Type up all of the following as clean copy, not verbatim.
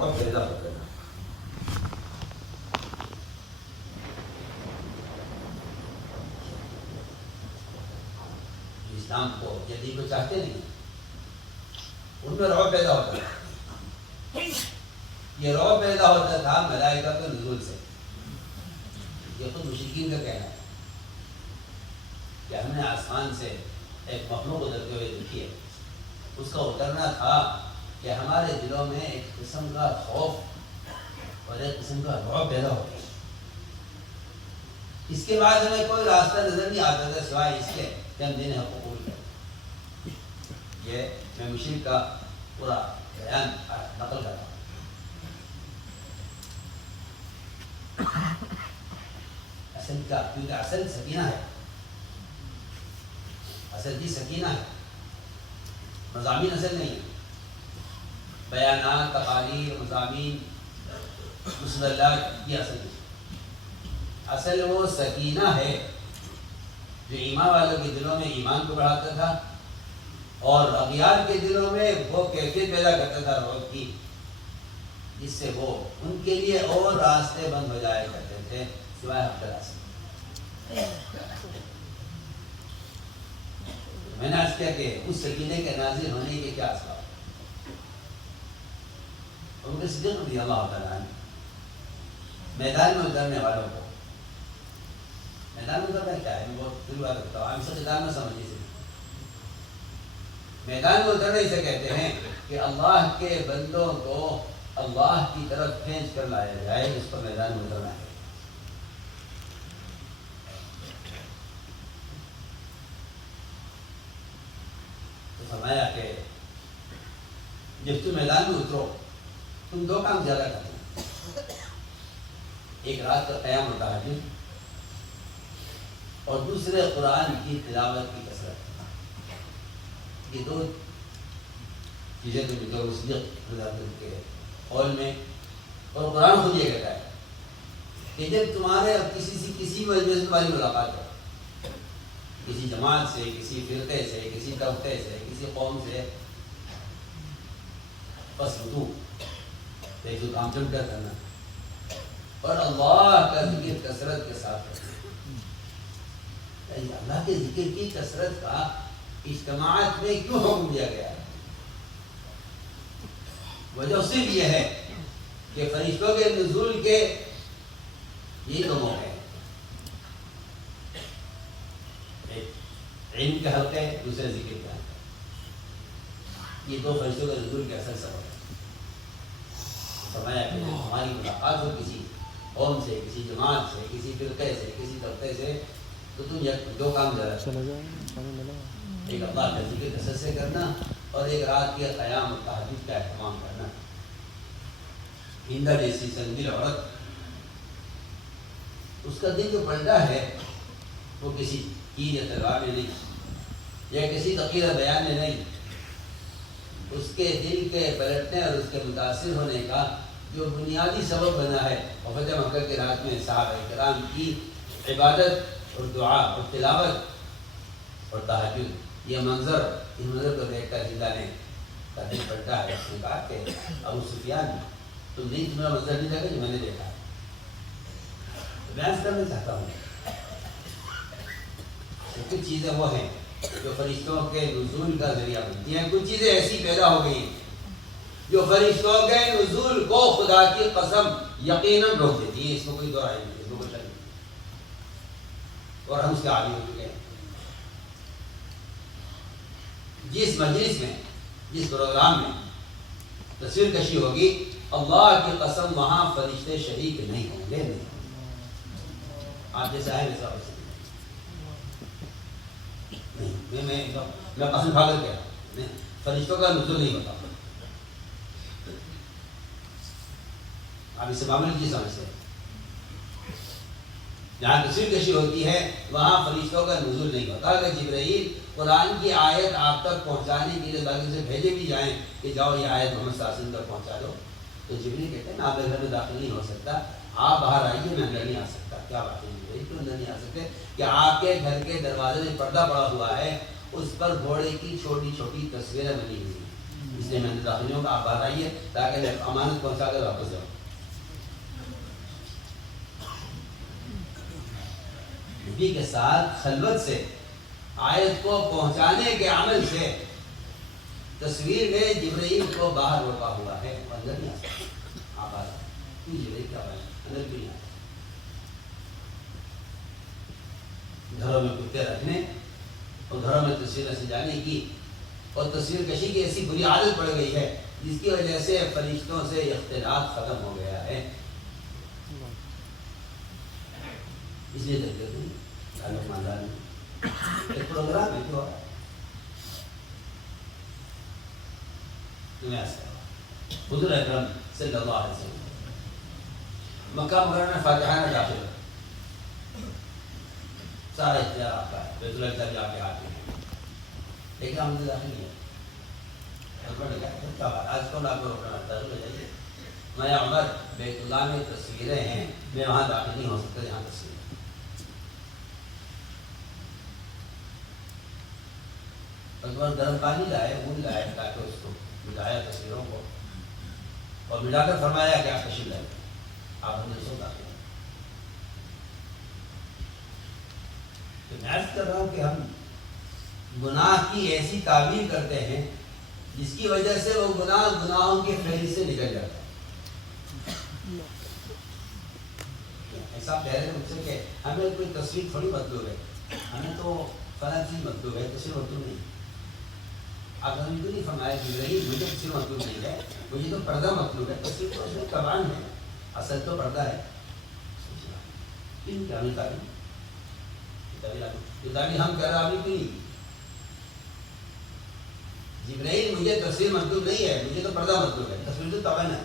رعب پیدا ہوتا ہے. اسلام کو جدید کو چاہتے نہیں ان میں رعب پیدا ہوتا ہے. یہ رعب پیدا ہوتا تھا ملائکہ کے نزول سے. یہ خود مشرکین کا کہنا ہے کہ ہم نے آسمان سے ایک مخلوق اترتے ہوئے دیکھی ہے. اس کا اترنا تھا کہ ہمارے دلوں میں ایک قسم کا خوف اور ایک قسم کا رعب پیدا ہو گیا. اس کے بعد ہمیں کوئی راستہ نظر نہیں آتا تھا سوائے اس کے کہ ہم دین حق قبول کریں. یہ میں مشرک کا پورا بیان نقل کر رہا ہوں. اصل کا کیونکہ اصل سکینہ ہے. اصل کی سکینہ ہے, مضامین اصل نہیں ہے. بیانات, تقاریر, مضامین, مستدلات, یہ اصل نہیں. اصل وہ سکینہ ہے جو ایمان والوں کے دلوں میں ایمان کو بڑھاتا تھا اور اغیار کے دلوں میں وہ کیفیت پیدا کرتا تھا رعب کی, جس سے وہ ان کے لیے اور راستے بند ہو جایا کرتے تھے سوائے حق کا راستہ. میں نے عرض کیا کہ اس سکینے کے نازل ہونے کے کیا اسباب. ان کے صدیق رضی اللہ تعالیٰ عنہ میدان میں اترنے والوں کو, میدان میں اترنا کیا ہے, میں بہت پوری بات بتاؤں, ہم سے کتاب میں سمجھیے سے. میدان میں اترنے اسے کہتے ہیں کہ اللہ کے بندوں کو اللہ کی طرف کھینچ کر لایا جائے, اس پر میدان میں اترنا ہے. تو فرمایا کہ جب تم میدان میں اترو تم دو کام زیادہ کرتے ہو. ایک رات کا قیام و تہجد اور دوسرے قرآن کی تلاوت کی کثرت. یہ دو چیزیں تو جو صدیق کے قول میں, اور قرآن خود یہ کہتا ہے کہ جب تمہارے اب کسی وجہ سے تمہاری ملاقات ہو, کسی جماعت سے, کسی فرقے سے, کسی طبقے سے, کسی قوم سے, بس وضو ایک دو کام چمٹا کرنا اور اللہ کا ذکر کثرت کے ساتھ کرنا. اللہ کے ذکر کی کثرت کا اجتماعات میں کیوں حکم دیا گیا ہے؟ وجہ صرف یہ ہے کہ فرشتوں کے نزول کے یہ دو موقع ہیں, ایک علم کے حلقے, دوسرے ذکر کے حلقے. یہ دو فرشتوں کے نزول کے اثر سبب ہے. فرمایا کہ ہماری ملاقات ہو کسی قوم سے, کسی جماعت سے, کسی فرقے سے, کسی طبقے سے, تو تم دو کام ذرا, ایک اللہ کا ذکر کثرت سے کرنا اور ایک رات کے قیام اور تہجد کا اہتمام کرنا. ہندہ جیسی سنگل عورت, اس کا دل جو پلٹا ہے وہ کسی تیر یا تلوار میں نہیں, یا کسی تقریر بیان میں نہیں. اس کے دل کے پلٹنے اور اس کے متاثر ہونے کا جو بنیادی سبب بنا ہے وہ فتح مکہ کی رات میں صحابہ کرام کی عبادت اور دعا اور تلاوت اور تہجد. یہ منظر, ان منظر کو دیکھ کر ہندا نے کا دل پلٹا ہے. اس نے کہا کہ ابو سفیان تم نہیں, تمہارا منظر نہیں دیکھا جو میں نے دیکھا ہے. بیان کرنا چاہتا ہوں کچھ چیزیں وہ ہیں جو فرشتوں کے نزول کا ذریعہ بنتی ہیں, کچھ چیزیں ایسی پیدا ہو گئی ہیں جو فرشتوں کے نزول کو خدا کی قسم یقیناً روک دیتی ہیں. اس کو کوئی دو رائے نہیں, اس کو کوئی شک نہیں, اور ہم اس کے عادی ہو چکے ہیں. جس مجلس میں, جس پروگرام میں تصویر کشی ہوگی, اللہ کی قسم وہاں فرشتے شریک نہیں ہوں گے. نہیں, آپ جیسا ہے ویسا ہو سکے نہیں. میں قسم کھا کر کیا فرشتوں کا نزول نہیں ہوتا. آپ اسے معاملے کی سمجھتے ہیں, جہاں تصویر کشی ہوتی ہے وہاں فرشتوں کا نزول نہیں ہوتا. اگر جبرائیل قرآن کی آیت آپ تک پہنچانے کے لیے باقی سے بھیجے بھی جائیں کہ جاؤ یہ آیت محمد صلی اللہ علیہ وسلم تک پہنچا دو, تو جبرائیل کہتے ہیں میں آپ کے گھر میں داخل نہیں ہو سکتا, آپ باہر آئیے, میں اندر نہیں آ سکتا. کیا بات ہے جبرائیل, کیوں اندر نہیں آ سکتے؟ کہ آپ کے گھر کے دروازے میں پردہ پڑا ہوا ہے, اس پر گھوڑے کی چھوٹی چھوٹی تصویریں بنی ہوئی ہیں. اس لیے میں نے داخلوں کا آپ باہر آئیے تاکہ میں امانت پہنچا کر واپس جاؤں. نبی کے ساتھ خلوت سے آیت کو پہنچانے کے عمل سے تصویر میں جبرائیل کو باہر روکا ہوا ہے، اندر نہیں آ سکتا. آپ آ سکتے جبرائیل کیا بات اندر بھی نہیں آ سکتے. گھروں میں کتے رکھنے اور گھروں میں تصویریں سجانے کی اور تصویر کشی کی ایسی بری عادت پڑ گئی ہے جس کی وجہ سے فرشتوں سے اختلاط ختم ہو گیا ہے. اس لیے دیکھتے ہیں تعلق ماندان میں ایک پروگرام ہے جو حضور اکرم صلی اللہ علیہ وسلم مکہ مکرمہ میں فاتحہ میں داخل ہو، سارا اختیار آپ کا ہے، بیت اللہ کی آپ کے ہاتھ میں ہے، لیکن ہم نے داخل نہیں ہے. آج کون آپ کو روکنا داخل ہو جائیے. میں عمر بیت اللہ میں تصویریں ہیں، میں وہاں داخل نہیں ہو سکتا جہاں تصویر. گرم پانی لائے، اون لائے تاکہ اس کو مٹایا تصویروں کو اور مٹا کر فرمایا کہ آپ تشریف لائیں. آپ ہم نے سو داخل. تو میں عرض کر رہا ہوں کہ ہم گناہ کی ایسی تعبیر کرتے ہیں جس کی وجہ سے وہ گناہوں کے فہرست سے نکل جاتا ہے. ایسا کہہ رہے ہیں مجھ سے کہ ہمیں کوئی تصویر تھوڑی مطلوب ہے، ہمیں تو فلاں چیز مطلوب ہے، تصویر مطلوب نہیں. آپ ہم کو نہیں فرمایا کہ رہی مجھے تصویر مطلوب نہیں ہے، مجھے تو پردہ مطلوب ہے. تصویر تو اس میں قرآن ہے، اصل تو پردہ ہے. کیوں کیا نہیں تعلیم یہ تعلیم ہم کہہ رہا ابھی کیوں نہیں. جبرائیل مجھے تصویر مطلوب نہیں ہے، مجھے تو پردہ مطلوب ہے. تصویر تو طبعاً ہے.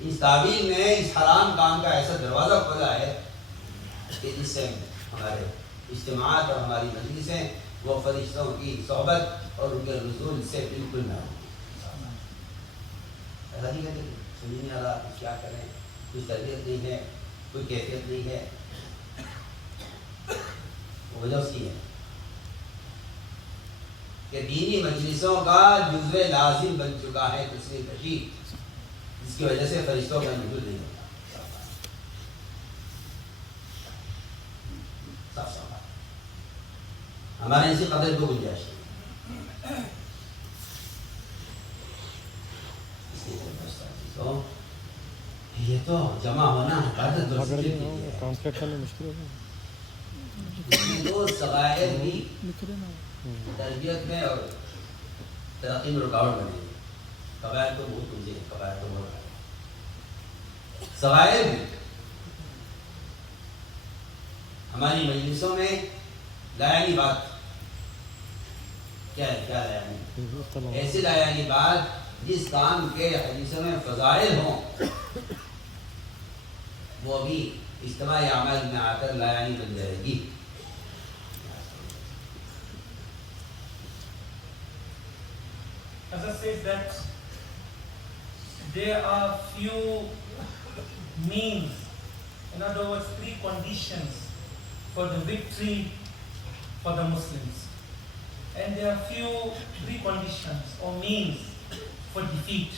اس تعبیر میں اس حرام کام کا ایسا دروازہ کھولا ہے کہ جس سے ہمارے اجتماعات اور ہماری مجلسیں وہ فرشتوں کی صحبت اور ان کے نزول سے بالکل نہ ہو. ایسا نہیں کہتے سنی نہیں آ رہا کیا کریں، کوئی تربیت نہیں ہے، کوئی کیفیت نہیں ہے. وجہ اس کی ہے کہ دینی مجلسوں کا جزو لازم بن چکا ہے تصویر کشی، جس کی وجہ سے فرشتوں کا نزول نہیں ہوتا. صاف صاف ہمارے اسی قدر کو گنجائش ہے. یہ تو جمع ہونا تو سغائر بھی تربیت میں اور ترقی میں رکاوٹ بنے گی. قبائل تو بہت اونچے ہیں، قبائل تو بہت سغائر بھی ہماری مجلسوں میں لایانی بات کیا ہے، کیا لایانی؟ ایسی لایانی بات جس کام کے حدیثوں میں فضائل ہوں وہ بھی اجتماعی عمل میں آ کر لایانی بن جائے گی. As I said that there are few means, in other words, preconditions for the victory for the Muslims, and there are few preconditions or means for defeat.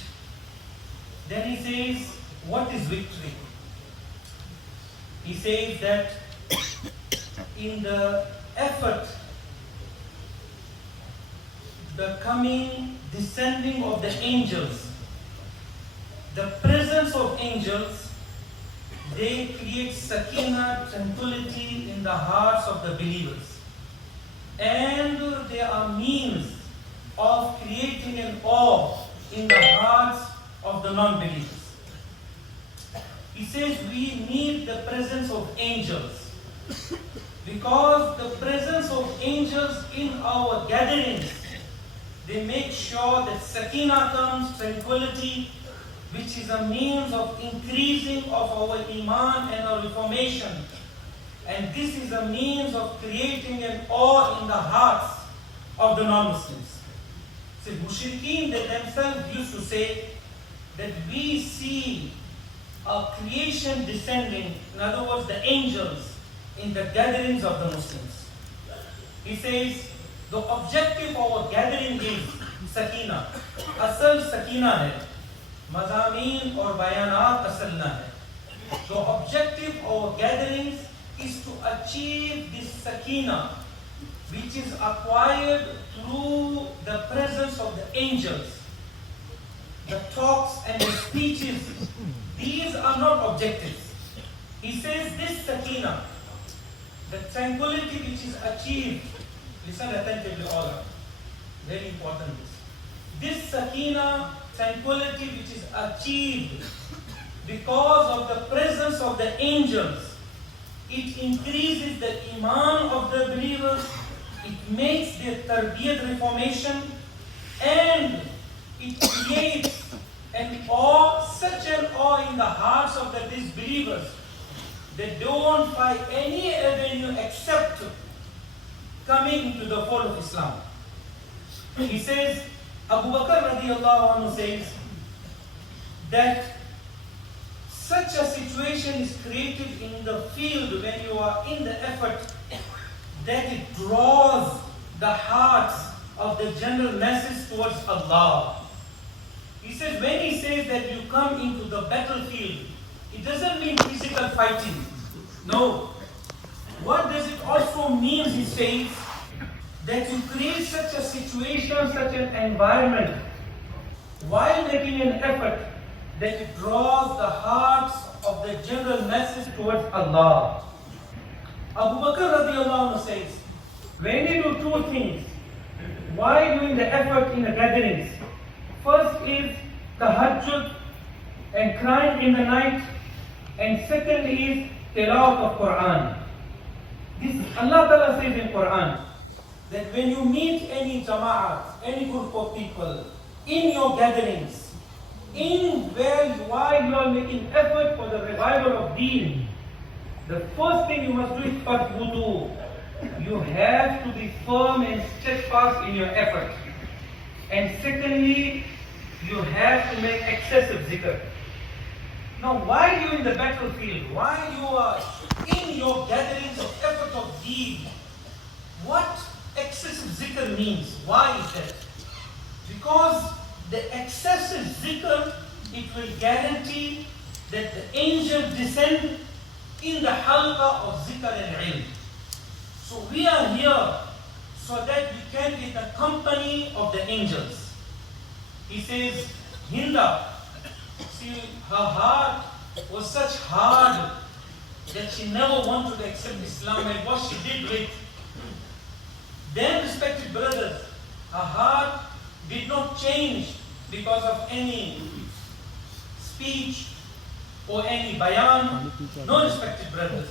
Then he says, what is victory? He says that in the effort, the coming, descending of the angels, the presence of angels, they create sakina, tranquility in the hearts of the believers. And there are means of creating an awe in the hearts of the non-believers. He says we need the presence of angels because the presence of angels in our gatherings, they make sure that sakina comes, tranquility, which is a means of increasing of our iman and our reformation. And this is a means of creating an awe in the hearts of the non-Muslims. So Mushrikeen, they themselves used to say that we see a creation descending, in other words, the angels, in the gatherings of the Muslims. He says, The objective of our gathering is sakina. Asal sakina hai. Mazameen or bayanat asal na hai. The objective of our gatherings is to achieve this sakina, which is acquired through the presence of the angels. The talks and the speeches, these are not objectives. He says this sakina, the tranquility which is achieved, listen attentively all, very important this sakina, tranquility which is achieved because of the presence of the angels, it increases the iman of the believers, it makes their tarbiyat reformation, and it creates an awe, such an awe in the hearts of the disbelievers. They don't find any avenue except coming into the fold of Islam. He says, Abu Bakr radiallahu anhu says that such a situation is created in the field when you are in the effort that it draws the hearts of the general masses towards Allah. He says, when he says that you come into the battlefield, it doesn't mean physical fighting. No. What does it also mean, he says, that you create such a situation, such an environment, while making an effort, that it draws the hearts of the general masses towards Allah. Abu Bakr radiallahu anhu says, when you do two things, while doing the effort in the gatherings, first is tahajjud and crying in the night, and second is tilawat of Quran. This Allah Ta'ala says in Quran that when you meet any jama'at, any group of people in your gatherings, while you are making effort for the revival of deen, the first thing you must do is first wudu. You have to be firm and steadfast in your effort. And secondly, you have to make excessive zikr. Now, while you are in the battlefield, while you are in your gatherings of effort of deen, what excessive zikr means? Why is that? Because the excessive zikr, it will guarantee that the angels descend in the halqa of zikr and ilm. So we are here so that we can be the company of the angels. He says, Hinda, see, her heart was such hard that she never wanted to accept Islam, and what she did with. Then, respected brothers, her heart did not change because of any speech or any bayan. No, respected brothers.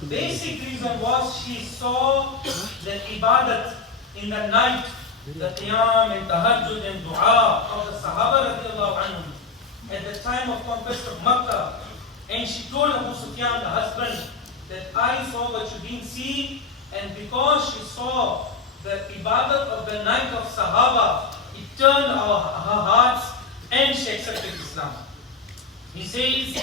The basic reason was she saw the ibadat in the night, the qiyam and tahajjud and dua of the Sahaba radiallahu anhum at the time of conquest of Makkah. And she told Abu Sufyan, the husband, that I saw what you didn't see, and because she saw the ibadat of the night of Sahaba, it turned her hearts and she accepted Islam. He says,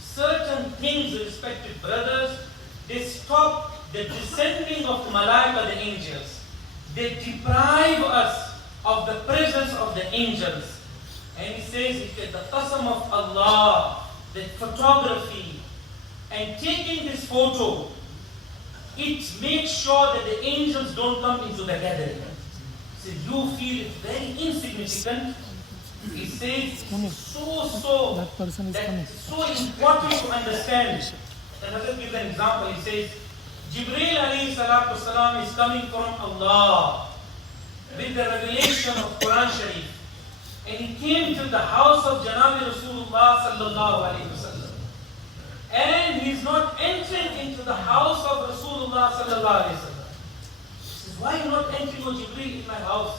Certain things, respected brothers, they stop the descending of malaika, the angels. They deprive us of the presence of the angels. And he says, it's the qasam of Allah, the photography, and taking this photo, it makes sure that the angels don't come into the gathering. So you feel it very insignificant. He says, so important to understand. And I'll just give an example. He says, Jibreel alayhi salatu salam is coming from Allah with the revelation of Quran Sharif. And he came to the house of Janabi Rasulullah sallallahu alayhi wasallam. And he is not entering into the house of Rasulullah sallallahu alayhi wasallam. He says, why are you not entering, O Jibreel, in my house?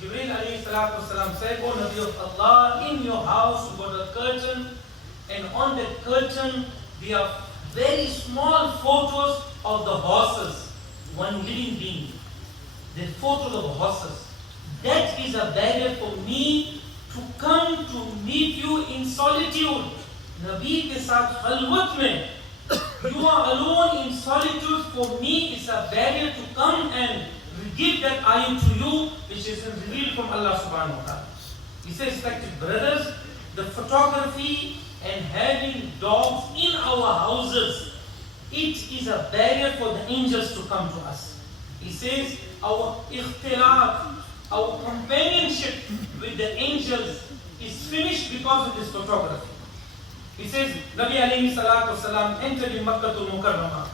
Jibreel alayhi salatu wasalam said, O Nabi of Allah, in your house you got a curtain, and on that curtain there are very small photos of the horses, one living being. The photos of horses. That is a barrier for me to come to meet you in solitude. Nabi ke saath khalwat mein You are alone in solitude. For me, it's a barrier to come and give that ayat to you, which is revealed from Allah subhanahu wa ta'ala. He says, respected brothers, the photography and having dogs in our houses, it is a barrier for the angels to come to us. He says, our ikhtilat, our companionship with the angels is finished because of this photography. He says, Nabi alayhi salatu wasalam entered in Makkah to Mukarramah.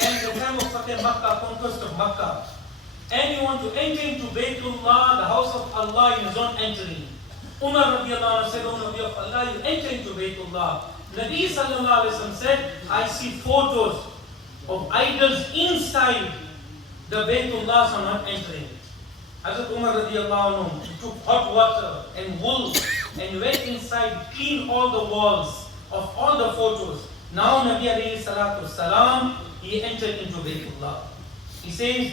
And the time of Fateh Makkah, conquest of Makkah. And he wanted to enter into Baytullah, the house of Allah, in his own entering. Umar radiallahu anhu said, O Nabi of Allah, you enter into Baytullah. Nabi sallallahu alayhi wa sallam said, I see photos of idols inside the Baytullah, so I'm not entering. Hazrat Umar radiallahu anhu took hot water and wool and went inside, cleaned all the walls of all the photos. Now Nabi alayhi salatu wasalam, he entered into Baytullah. He says,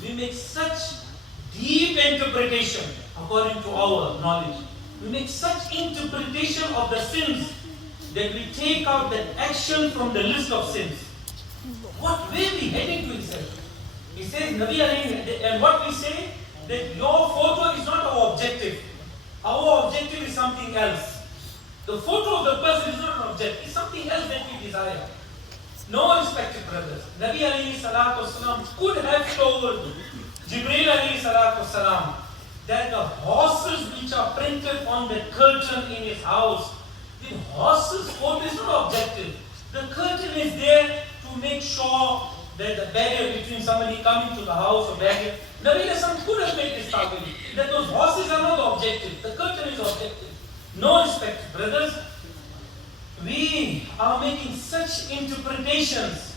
We make such deep interpretation according to our knowledge. We make such interpretation of the sins that we take out that action from the list of sins. What way we heading to himself? He says, Nabi alayhi, and what we say, that your photo is not our objective. Our objective is something else. The photo of the person is not an object, it's something else that we desire. No, respected brothers, Nabi alayhi salatu wasalam could have told Jibreel alayhi salatu wasalam that the horses which are printed on the curtain in his house, the horses' photo is not objective. The curtain is there to make sure that the barrier between somebody coming to the house or barrier, Nabi alayhi could have made this statement that those horses are not objective, the curtain is objective. No, respected brothers, we are making such interpretations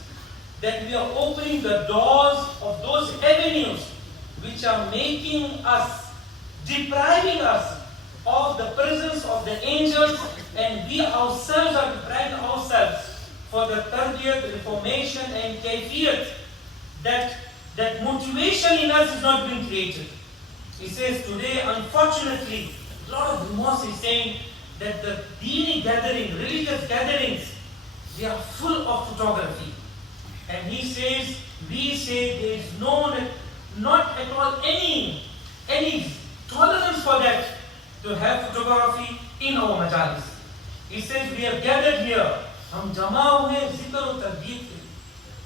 that we are opening the doors of those avenues which are making us, depriving us of the presence of the angels, and we ourselves are depriving ourselves for the tarbiyat, reformation and kayfiyat, that motivation in us is not being created. He says today, unfortunately, a lot of remorse is saying that the Deeni gathering, religious gatherings, they are full of photography. And he says, we say there is not at all any tolerance for that, to have photography in our majalis. He says, we have gathered here, hum jama hue zikr aur tarbiyat ke.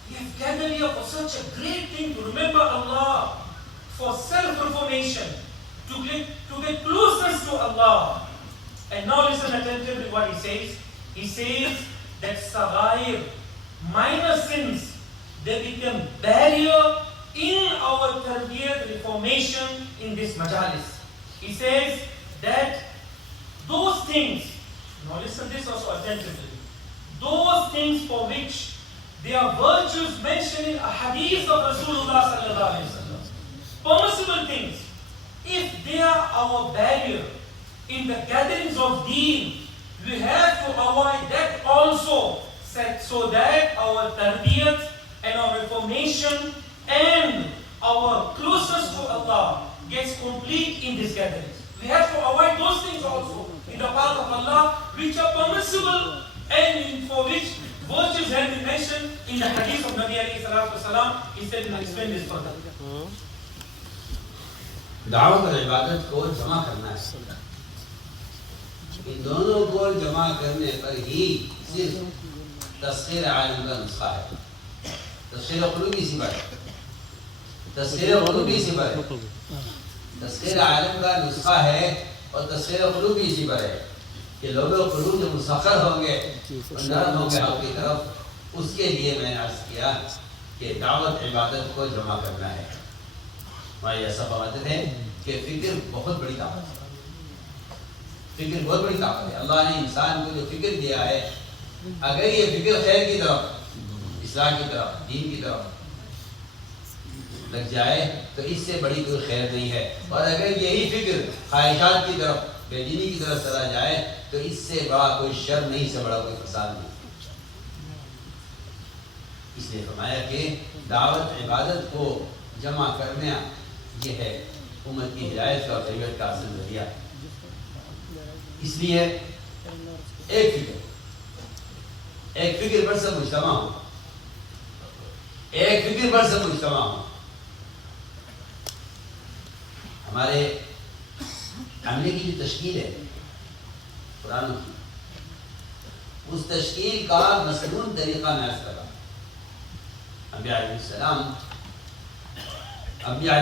We have gathered here for such a great thing, to remember Allah, for self-reformation, to get closeness to Allah. And now listen attentively what he says. He says that saghair, minor sins, they become barrier in our tarbiyat reformation in this majalis. He says that those things, now listen this also attentively, those things for which there are virtues mentioned in a hadith of Rasulullah sallallahu alaihi wasallam, permissible things, if they are our barrier in the gatherings of deen, we have to avoid that also, so that our tarbiyat and our reformation and our closeness to Allah gets complete in these gatherings. We have to avoid those things also in the path of Allah which are permissible and for which virtues have been mentioned in the hadith of Nabi alayhi salatu wasalam. He said, we'll explain this further. دعوت اور عبادت کو جمع کرنا ہے. ان دونوں کو جمع کرنے پر ہی صرف تسخیر عالم کا نسخہ ہے. تسخیر قلوبی صفر ہے. تسخیر قلوبی صفر ہے. تسخیر عالم کا نسخہ ہے اور تسخیر قلوبی صفر ہے کہ لوگوں قلوب جو مسخر ہوں گے اور نرم ہوں گے حق کی طرف, اس کے لیے میں نے عرض کیا کہ دعوت عبادت کو جمع کرنا ہے. ہمارے ایسا فرماتے تھے کہ فکر بہت بڑی طاقت ہے. فکر بہت بڑی طاقت ہے. اللہ نے انسان کو جو فکر دیا ہے, اگر یہ فکر خیر کی طرف, اصلاح کی طرف, دین کی طرف لگ جائے تو اس سے بڑی کوئی خیر نہیں ہے. اور اگر یہی فکر خواہشات کی طرف, بے دینی کی طرف چلا جائے تو اس سے بڑا کوئی شر نہیں, سے بڑا کوئی فساد نہیں. اس لیے فرمایا کہ دعوت عبادت کو جمع کرنا یہ ہے امت کی ہدایت کا اور خیریت کا اصل ذریعہ. اس لیے ایک فکر پر سب مجتمع ہو، ایک فکر پر سب مجتمع ہو. ہمارے عملے کی جو تشکیل ہے قرآن کی، اس تشکیل کا مسنون طریقہ میں اس طرح انبیاء علیہ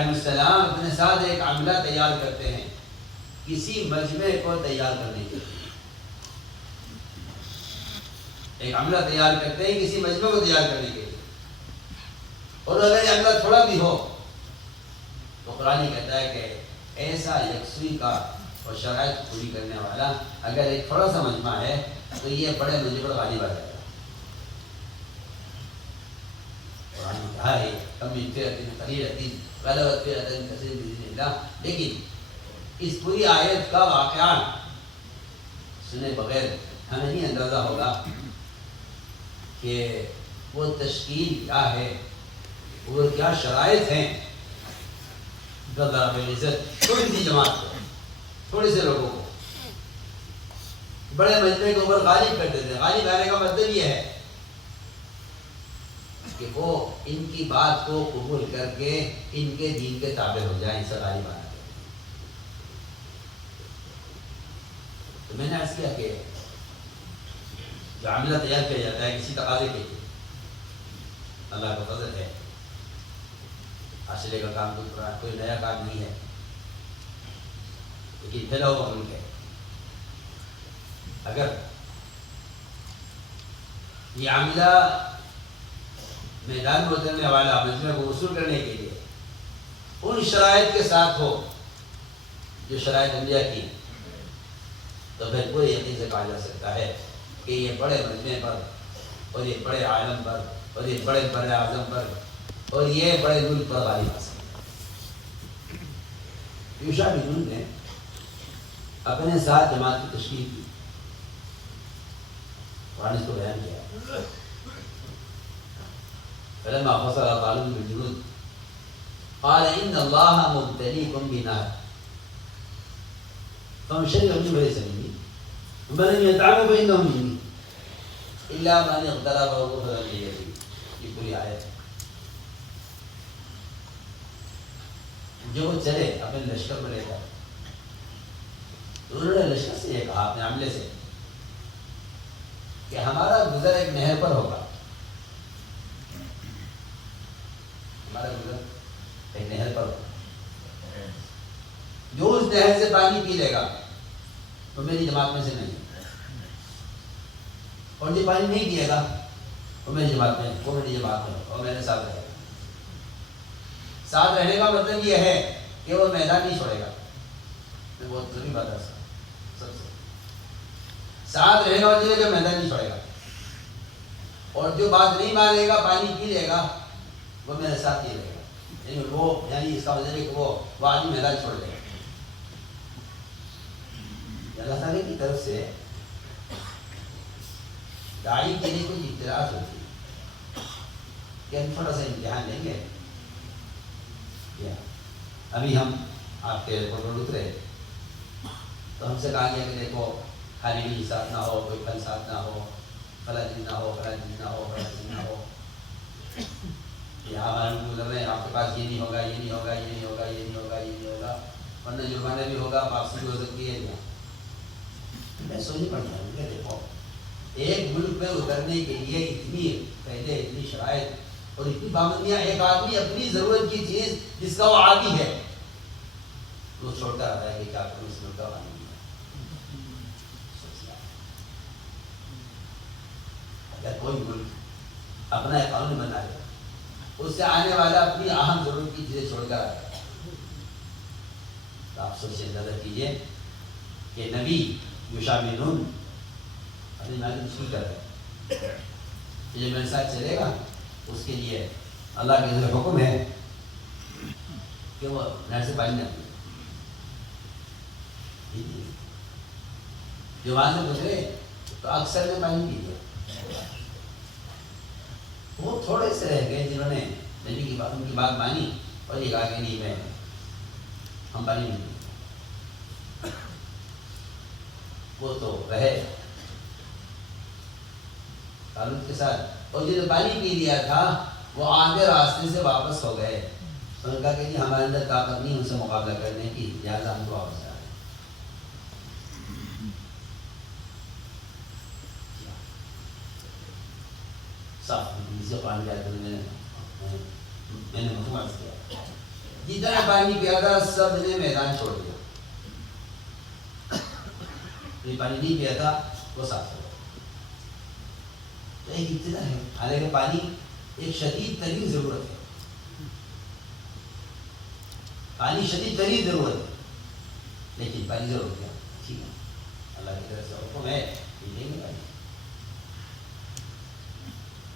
السلام اپنے ساتھ ایک عملہ تیار کرتے ہیں کسی مجمع کو تیار کرنے کے لیے. ایک عملہ تیار کرتے ہیں کسی مجمع کو تیار کرنے کے لیے، اور اگر یہ عملہ تھوڑا بھی ہو تو قرآن کہتا ہے کہ ایسا یکسوئی کا اور شرائط پوری کرنے والا اگر ایک تھوڑا سا مجمع ہے تو یہ بڑے مجمع پر غالب آ جائے گا. قرآن نے کہا ہے کم من فئۃ قلیلۃ غلبت فئۃ کثیرۃ بإذن اللہ. لیکن اس پوری آیت کا واقعہ سنے بغیر ہمیں نہیں اندازہ ہوگا کہ وہ تشکیل کیا ہے اور کیا شرائط ہیں. اللہ رب العزت تھوڑی سی جماعت کو، تھوڑے سے لوگوں کو بڑے مجمع کے اوپر غالب کر دیتے ہیں. غالب آنے کا مطلب یہ ہے کہ وہ ان کی بات کو قبول کر کے ان کے دین کے تابع ہو جائیں. اس سے غالب آنا. تو میں نے عرض کیا کہ جو عملہ تیار کیا جاتا ہے کسی تقاضے کے لیے، اللہ کا فضل ہے، حاصلے کا کام کوئی نیا کام نہیں ہے، لیکن پھیلا ہوا ملک ہے. اگر یہ عملہ میدان میں اترنے والا مجمع کو وصول کرنے کے لیے ان شرائط کے ساتھ ہو جو شرائط انبیاء کی، تو پھر کوئی یقین سے کہا جا سکتا ہے کہ یہ بڑے مجمع پر اور یہ بڑے عالم پر اور یہ بڑے بر اعظم پر اور یہ بڑے ملک پر غالب آ سکتا ہے. یوشع بن نون نے اپنے ساتھ جماعت کی تشکیل کی، قرآن اس کو بیان کیا. فلما فصل طالوت بالجنود قال ان اللہ مبتلیکم بنار فمن شرب منه فليس مني ومن لم يطعمه فإنه مني إلا من اغترف غفرا ليدي. یہ پوری آیت ہے. جو چلے اپنے لشکر میں لے کر، انہوں نے لشکر سے یہ کہا اپنے عملے سے کہ ہمارا گزر ایک نہر پر ہوگا. ہمارا گزر ایک نہر پر ہوگا. جو اس نہر سے پانی پی لے گا تو میری جماعت میں سے نہیں، اور جو پانی نہیں پیے گا وہ میری جماعت میں، وہ میری جماعت میں اور میرے ساتھ رہے گا. ساتھ رہنے کا مطلب یہ ہے کہ وہ میدان نہیں چھوڑے گا. میں بہت ضروری بات ہے سب سے، ساتھ رہنے کا مطلب ہے کہ میدان نہیں چھوڑے گا، اور جو بات نہیں مانے گا پانی پی لے گا وہ میرے ساتھ ہی رہے گا. یعنی اس کا مطلب ہے کہ وہ آدمی میدان چھوڑ دے گا. اللہ تعالیٰ کی طرف سے داعی کے لیے کوئی اعتراض ہوتی ہے کہ ہم تھوڑا سا امتحان لیں گے. ابھی ہم آپ کے ایئرپورٹ پر اترے تو ہم سے کہا گیا کہ دیکھو کھانے بھی ساتھ نہ ہو، کوئی پھل ساتھ نہ ہو، فلاں چیز نہ ہو، فلاں چیز نہ ہو، فلاں چیز نہ ہو. یہاں ہم گزر رہے ہیں، آپ کے پاس یہ نہیں ہوگا، یہ نہیں ہوگا، یہ نہیں ہوگا، یہ نہیں ہوگا، یہ نہیں ہوگا، ورنہ جرمانہ بھی ہوگا، واپسی بھی ہو سکتی ہے. میں سوچ پڑ گیا کہ دیکھو ایک ملک میں اترنے کے لیے اتنی پہلے اتنی شرائط اور اتنی پابندیاں. ایک آدمی اپنی ضرورت کی چیز جس کا وہ عادی ہے وہ چھوڑتا رہتا ہے کہ کیا کروں اس ملک کا قانون ہے. اگر کوئی ملک اپنا ایک قانون بنا لے، اس سے آنے والا اپنی اہم ضرورت کی چیزیں چھوڑ کر آتا ہے، تو آپ سوچ سے نظر کیجیے کہ نبی یوشع بن نون اپنی مالی مشکل کر رہے ہیں. جو میرے ساتھ چلے گا اس کے لیے اللہ کے ذریعے حکم ہے کہ وہ نہر سے پانی نہ پیے. جو وہاں سے گزرے تو اکثر میں پانی پی لیا. وہ تھوڑے سے رہ گئے جنہوں نے نبی کی بات، ان کی بات مانی اور یہ کہا کہ نہیں میں، ہم پانی نہیں پیتے. وہ تو رہے طالوت کے ساتھ، اور جنہوں نے پانی پی لیا تھا وہ آدھے راستے سے واپس ہو گئے. انہوں نے کہا کہ جی ہمارے اندر طاقت نہیں ان سے مقابلہ کرنے کی، لہٰذا ہم کو واپس آ رہے ہیں. صاف سے پانی پیا تو میں نے مفہوم کیا، جتنا پانی پیا تھا سب نے میدان چھوڑ دیا. پانی نہیں پیا تھا وہ صاف ہو گیا. تو ایک ابتدا ہے، حالانکہ پانی ایک شدید ترین ضرورت ہے، پانی شدید ترین ضرورت ہے، لیکن پانی ضرور کیا ٹھیک ہے، اللہ کی طرف سے حکم ہے لیں گے پانی.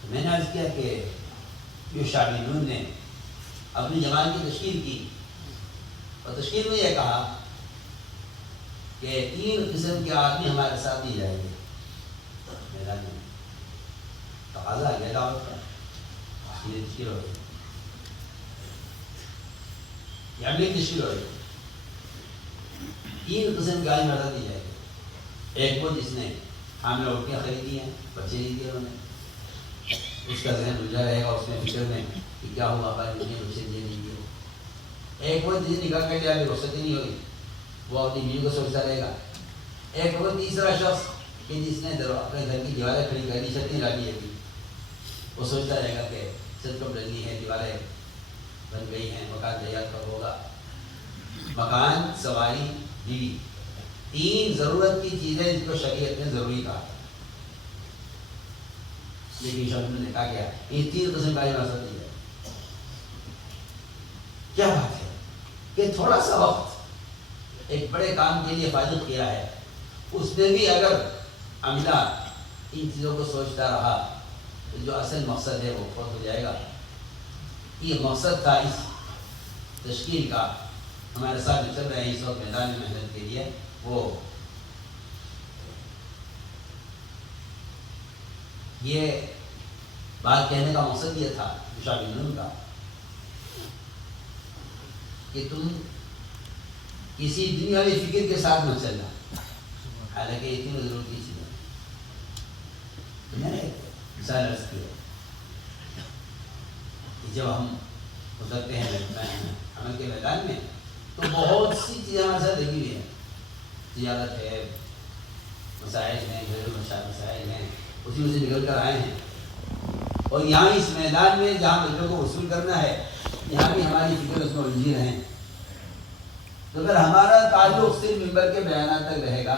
تو میں نے عرض کیا کہ یوشع بن نون نے اپنی جماعت کی تشکیل کی، اور تشکیل میں یہ کہا کہ 3 قسم کے آدمی ہمارے ساتھ نہیں جائیں گے میدان میں. تقاضا آ گیا دعوت کا، تشکیل ہو گئی، یعنی تشکیل ہو گئی. 3 قسم کے آدمی ہمارے ساتھ نہیں جائیں گے. ایک وہ جس نے حاملہ عورتیں خریدی ہیں، بچے نہیں دیے انہوں نے، اس کا ذہن الجھا رہے گا اس میں فکر میں کہ کیا ہوا ہمارے دنیا میں اسے دیے نہیں دیے. ایک وہ جس نے نکاح کر لیا ابھی رخصتی نہیں ہوئی، وہ اپنی بیوی کو سوچتا رہے گا. ایک وہ تیسرا شخص کہ جس نے اپنے گھر کی دیواریں کھڑی کر دی، چھت نہیں ڈالی ابھی، وہ سوچتا رہے گا کہ چھت کب ڈلنی ہے، دیواریں بن گئی ہیں، مکان تیار کب ہوگا. مکان، سواری، بیوی، 3 ضرورت کی چیزیں جس کو شریعت نے ضروری کہا. لیکن شاید نے کہا کیا یہ 3 قسم کا واسطہ نہیں ہے. کیا بات ہے کہ تھوڑا سا وقت ایک بڑے کام کے لیے فارغ کیا ہے، اس میں بھی اگر عملہ ان چیزوں کو سوچتا رہا تو جو اصل مقصد ہے وہ فوت ہو جائے گا. یہ مقصد تھا اس تشکیل کا، ہمارے ساتھ جو چل رہے ہیں اس وقت میدان میں محنت کے لیے، وہ یہ بات کہنے کا مقصد یہ تھا یوشع بن نون کا کہ تم کسی دنیاوی فکر کے ساتھ نہ چلنا، حالانکہ یہ 3 ضرورت کی چیزیں. میں نے مثال عرض کی کہ جب ہم اترتے ہیں عمل کے میدان میں تو بہت سی چیزیں ہمارے ساتھ لگی ہوئی ہیں. تجارت ہے، مسائل ہیں، گھریلو مسائل ہیں، اسی میں سے نکل کر آئے ہیں. اور یہاں اس میدان میں جہاں بچوں کو وصول کرنا ہے، یہاں بھی ہماری فکر اس میں الجھی رہیں. تو اگر ہمارا تعلق صرف ممبر کے بیانات تک رہے گا،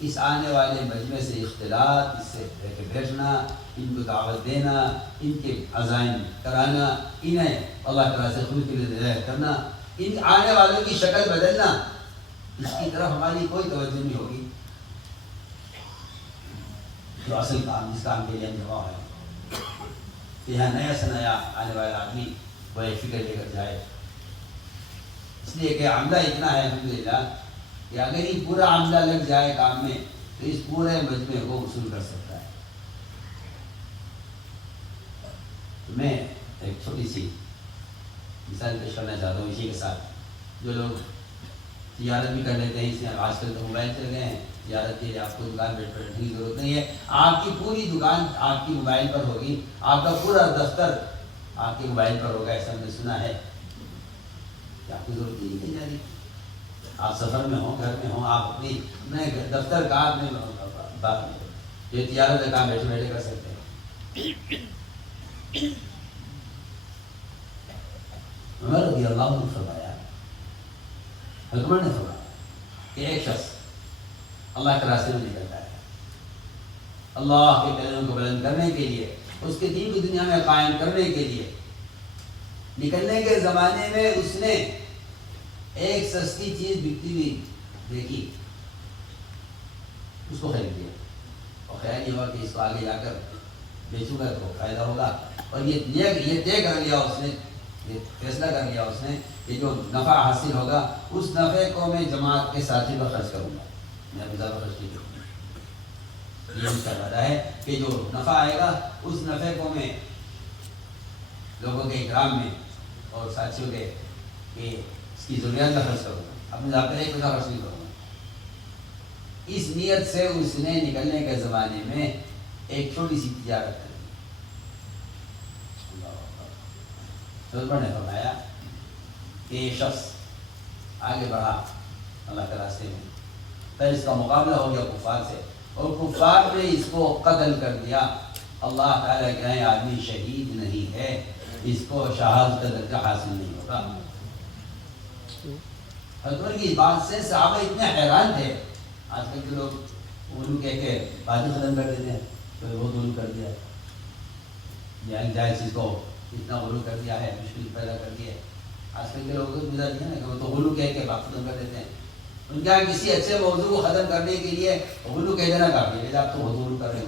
اس آنے والے مجمع سے اختلاط، اس سے بیٹھنا، ان کو دعوت دینا، ان کے عزائم کرانا، انہیں اللہ تعالیٰ سے خود کے لیے ہدایت کرنا، ان آنے والوں کی شکل بدلنا، اس کی طرف ہماری کوئی توجہ نہیں ہوگی. جو اصل کام، جس کام کے لیے ہم جمع ہے، یہاں نیا سے نیا آنے والا آدمی وہ ایک فکر لے کر جائے. اس لیے کہ عملہ اتنا ہے الحمدللہ کہ اگر یہ پورا عملہ لگ جائے کام میں تو اس پورے مجمع کو وصول کر سکتا ہے. میں ایک چھوٹی سی مثال پیش کرنا چاہتا ہوں اسی کے ساتھ. جو لوگ تجارت بھی کر لیتے ہیں، اس میں آج کل تو موبائل چل گئے ہیں، تجارت کے لیے آپ کو دکان بیٹھنے کی ضرورت نہیں ہے. آپ کی پوری دکان آپ کی موبائل پر ہوگی، آپ کا پورا دفتر آپ کے موبائل پر ہوگا. ایسا میں نے سنا ہے کہ آپ کی ضرورت نہیں کی جا رہی. آپ سفر میں ہوں، گھر میں ہوں، آپ اپنی دفتر کا اپنے جو تجارت کا کام بیٹھے بیٹھے کر سکتے ہیں. عمر رضی اللہ عنہ نے فرمایا، حکمر نے فرمایا کہ ایک شخص اللہ کے راستے میں نکلتا ہے، اللہ کے کلموں کو بلند کرنے کے لیے، اس کے دین کو دنیا میں قائم کرنے کے لیے. نکلنے کے زمانے میں اس نے ایک سستی چیز بکتی ہوئی دیکھی، اس کو خرید لیا، اور خیال یہ ہوا کہ اس کو آگے جا کر بیچوں گا تو فائدہ ہوگا. اور یہ طے کر لیا اس نے، یہ فیصلہ کر لیا اس نے کہ جو نفع حاصل ہوگا اس نفع کو میں جماعت کے ساتھی پر خرچ کروں گا، میں اپنے زیادہ خرچ نہیں کروں گا. یہ اس کا وعدہ ہے کہ جو نفع آئے گا اس نفع کو میں لوگوں کے اکرام میں اور ساتھیوں کے کہ اس کی ضروریات کا خرچ کروں گا، اپنے ذات پر ایک پیسہ خرچ نہیں کروں گا. اس نیت سے اس نے نکلنے کے زمانے میں ایک چھوٹی سی تجارت کر دی۔ حضرت نے فرمایا کہ یہ شخص آگے بڑھا اللہ کے راستے میں، پھر اس کا مقابلہ ہو گیا کفار سے، اور کفار نے اس کو قتل کر دیا۔ اللہ تعالیٰ کہہ رہے ہیں آدمی شہید نہیں ہے، اس کو شہادت کا درجہ حاصل نہیں ہوگا۔ حضرت کی بات سے صحابہ اتنے حیران تھے۔ آج کل کے لوگ اردو کہہ کے باتیں ختم کر دیتے ہیں، تو وہ غلو کر دیا، یعنی جائز چیز کو اتنا غلو کر دیا ہے، مشکل پیدا کر دی ہے۔ آج کل کے لوگ گزر دیا نا کہ وہ تو غلو کہہ کے بات ختم کر دیتے ہیں۔ ان کا کسی اچھے موضوع کو ختم کرنے کے لیے غلو کہہ دینا کافی ہے، آپ تو غلو کر رہے ہیں۔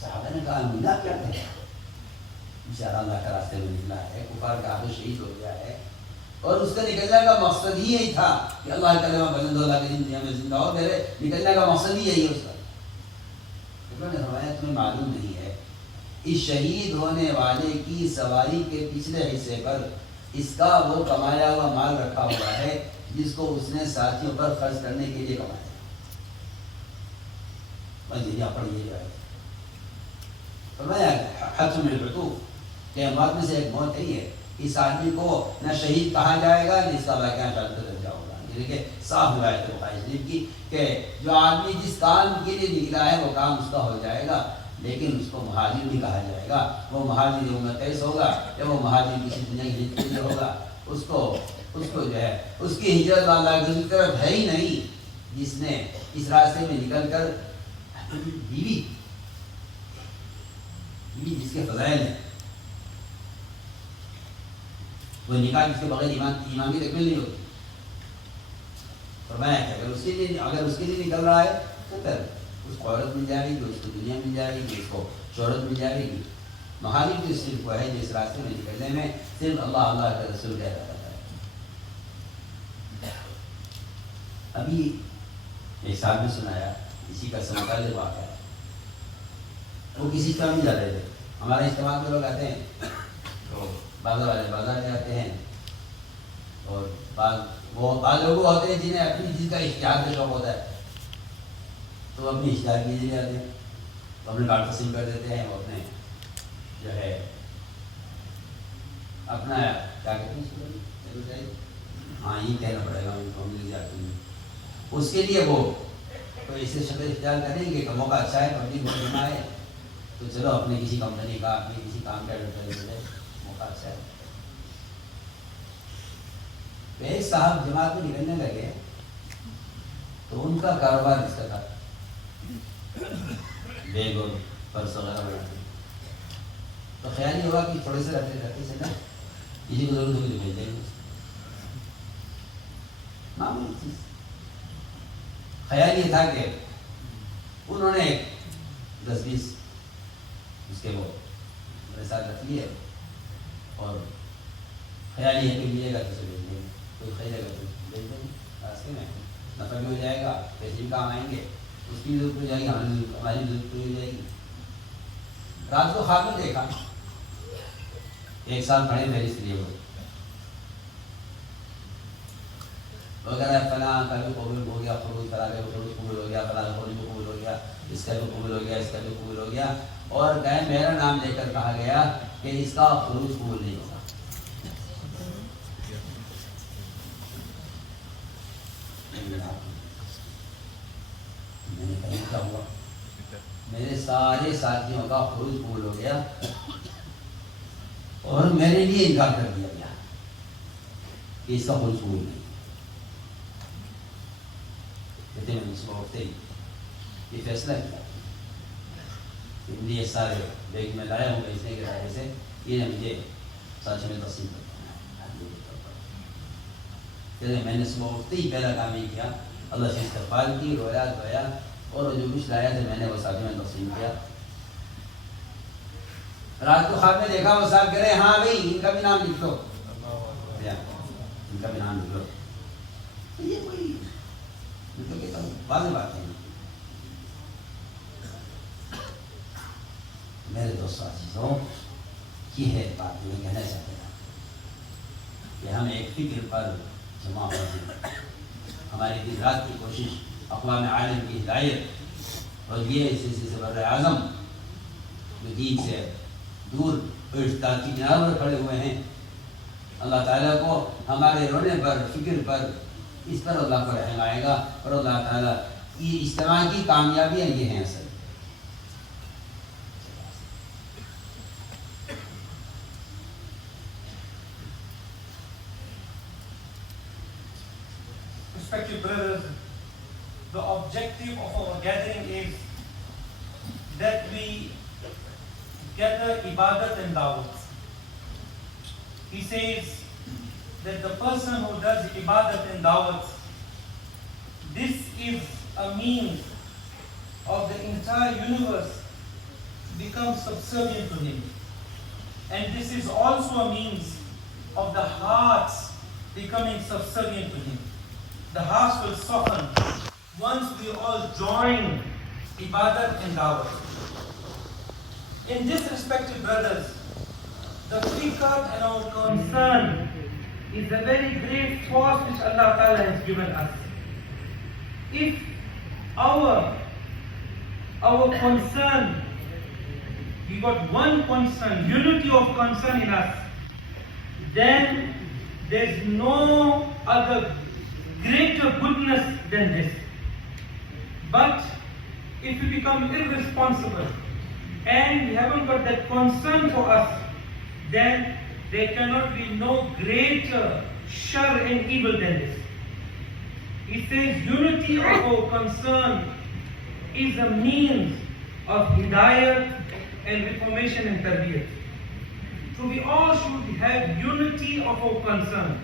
صحابہ نے کہا مینا کیا کہتے ہیں، بیچارہ اللہ کے راستے میں نکلا ہے، کفار کا ہاتھوں شہید ہو گیا ہے، اور اس کا نکلنے کا مقصد ہی یہی تھا کہ اللہ کا کلمہ بلند ہو، اللہ کے دین دنیا میں زندہ ہو، میرے نکلنے کا مقصد ہی یہی ہے اس کا۔ انہوں نے فرمایا تمہیں معلوم نہیں ہے اس شہید ہونے والے کی سواری کے پچھلے حصے پر اس کا وہ کمایا ہوا مال رکھا ہوا ہے جس کو اس نے ساتھیوں پر خرچ کرنے کے لیے کمایا۔ پڑھیے جائے فرمایا حتم العطوف کہ موت میں سے ایک موت ہی ہے، اس آدمی کو نہ شہید کہا جائے گا نہ اس کا واقعہ شہادت کا درجہ ہوگا۔ یعنی کہ صاف روایت ہے بخاری شریف کی کہ جو آدمی جس کام کے لیے نکلا ہے وہ کام اس کا ہو جائے گا، لیکن اس کو مہاجر نہیں کہا جائے گا۔ وہ مہاجر یوم قیس ہوگا یا وہ مہاجر کسی دنیا کی ہجرت کے لیے ہوگا، اس کو جو ہے اس کی ہجرت اللہ کی طرف ہے ہی نہیں، جس نے اس راستے میں نکل کر بیوی جس کے فضائل ہیں، وہ نکاح جس کے بغیر ایمان کی تکمیل نہیں ہوتی۔ فرمایا کہ اگر اس کے لیے نکل رہا ہے تو پھر اس کو عورت مل جائے گی، اس کو دنیا مل جائے گی، اس کو شہرت مل جائے گی۔ مہاجر جو صرف وہ ہے جو اس راستے میں نکلنے میں صرف اللہ کا رسول کہہ رہا ہے۔ ابھی ایک صاحب نے سنایا اسی کا سمکال واقعہ ہے، وہ کسی طرح نہیں جا رہے تھے، ہمارے اجتماع میں لوگ آتے ہیں تو بازار والے بازار جاتے ہیں، اور بعض لوگ ہوتے ہیں جنہیں اپنی چیز کا اشتہار کا شوق ہوتا ہے، تو اپنی اشتہار کے لیے آتے ہیں، تو اپنے کارڈ تقسیم کر دیتے ہیں، وہ اپنے جو ہے اپنا کیا کہتے ہیں ہاں یہ کہنا پڑے گا ان کو، ہم لے جاتے ہیں اس کے لیے وہ کوئی ایسے شکل اختیار کریں گے کہ موقع اچھا ہے، پبلک میں جمع ہے تو چلو اپنے کسی کمپنی کا اپنے کسی کام کا ایڈورٹائزمنٹ موقع اچھا ہے۔ ایک صاحب جماعت میں نکلنے لگے تو ان کا کاروبار اس کا تھا، بیگ اور پرس وغیرہ بناتے، تو خیال یہ ہوا کہ تھوڑے سے رہتے سے نا کسی کو ضرورت ہوگی تو بھیج دیں گے، معمولی چیز۔ خیال یہ تھا کہ انہوں نے 10-20 اس کے وہ میرے ساتھ رکھ لیے، اور خیال یہ ہے کہ ملے گا تو اسے بھیج دیں گے، کوئی خریدے گا تو بھیج دیں گے، راستے میں نفع بھی ہو جائے گا، پیسے بھی کام آئیں گے، اس کی بھی ضرورت ہو جائے گی، ہماری بھی ضرورت پوری ہو جائے گی۔ رات کو خواب میں دیکھا ایک سال پڑھے فہرست لیے ہوئے، وہ کہہ رہا ہے فلاں کا بھی قبول ہو گیا، خروج فلاں کا بھی خروج قبول ہو گیا، فلاں کا خروج بھی قبول ہو گیا، اس کا بھی قبول ہو گیا، اس کا بھی قبول ہو گیا، اور کہ میرا نام لے کر کہا گیا کہ اس کا خروج قبول نہیں ہوگا۔ میں نے کہا کیا ہوا؟ میرے سارے ساتھیوں کا خروج قبول ہو گیا اور میرے لیے انکار کر دیا گیا کہ اس کا خروج قبول نہیں۔ کہتے ہیں میں صبح اٹھتے ہی یہ فیصلہ کیا کہ مجھے یہ سارے بیگ میں لایا ہوں بیچنے کے ذریعے سے، یہ مجھے ساتھ میں تقسیم کرتا ہے۔ کہتے ہیں میں نے صبح اٹھتے ہی پہلا کام یہ کیا، اللہ سے استغفار کی، رویا دھویا، اور جو کچھ لایا تھا میں نے وہ ساتھ میں تقسیم کیا۔ رات کو خواب میں دیکھا وہ صاحب کہہ رہے ہیں ہاں بھائی ان کا بھی نام لکھ لو، ان کا بھی نام لکھ لو۔ یہ کوئی واضح بات ہے۔ میرے دوستوں عزیزوں، یہ ہے بات میں کہنا چاہتا تھا کہ ہم ایک فکر پر جمع ہو ہیں، ہماری دن رات کی کوشش اقوام عالم کی ہدایت اور یہ سلسلے بر اعظم جو دین سے دور ارتداد کی کنار پر کھڑے ہوئے ہیں، اللہ تعالیٰ کو ہمارے رونے پر، فکر پر، اس پر اللہ کو رحم آئے گا اور اللہ تعالیٰ کی اجتماع کی کامیابیاں یہ ہیں اصل. Respected brothers, the objective of our gathering is that we gather ibadat and dawat. He says that the person who does ibadat and dawat, this is a means of the entire universe become subservient to him. And this is also a means of the hearts becoming subservient to him. The hearts will soften once we all join ibadat and dawat. In this, respected brothers, the fikr and our concern is a very great force which Allah Ta'ala has given us. If our concern, we got one concern, unity of concern in us, then there's no other greater goodness than this. But if we become irresponsible and we haven't got that concern for us, then there cannot be no greater shar and evil than this. It says unity of our concern is a means of hidayat and reformation and tarbiyat. So we all should have unity of our concern.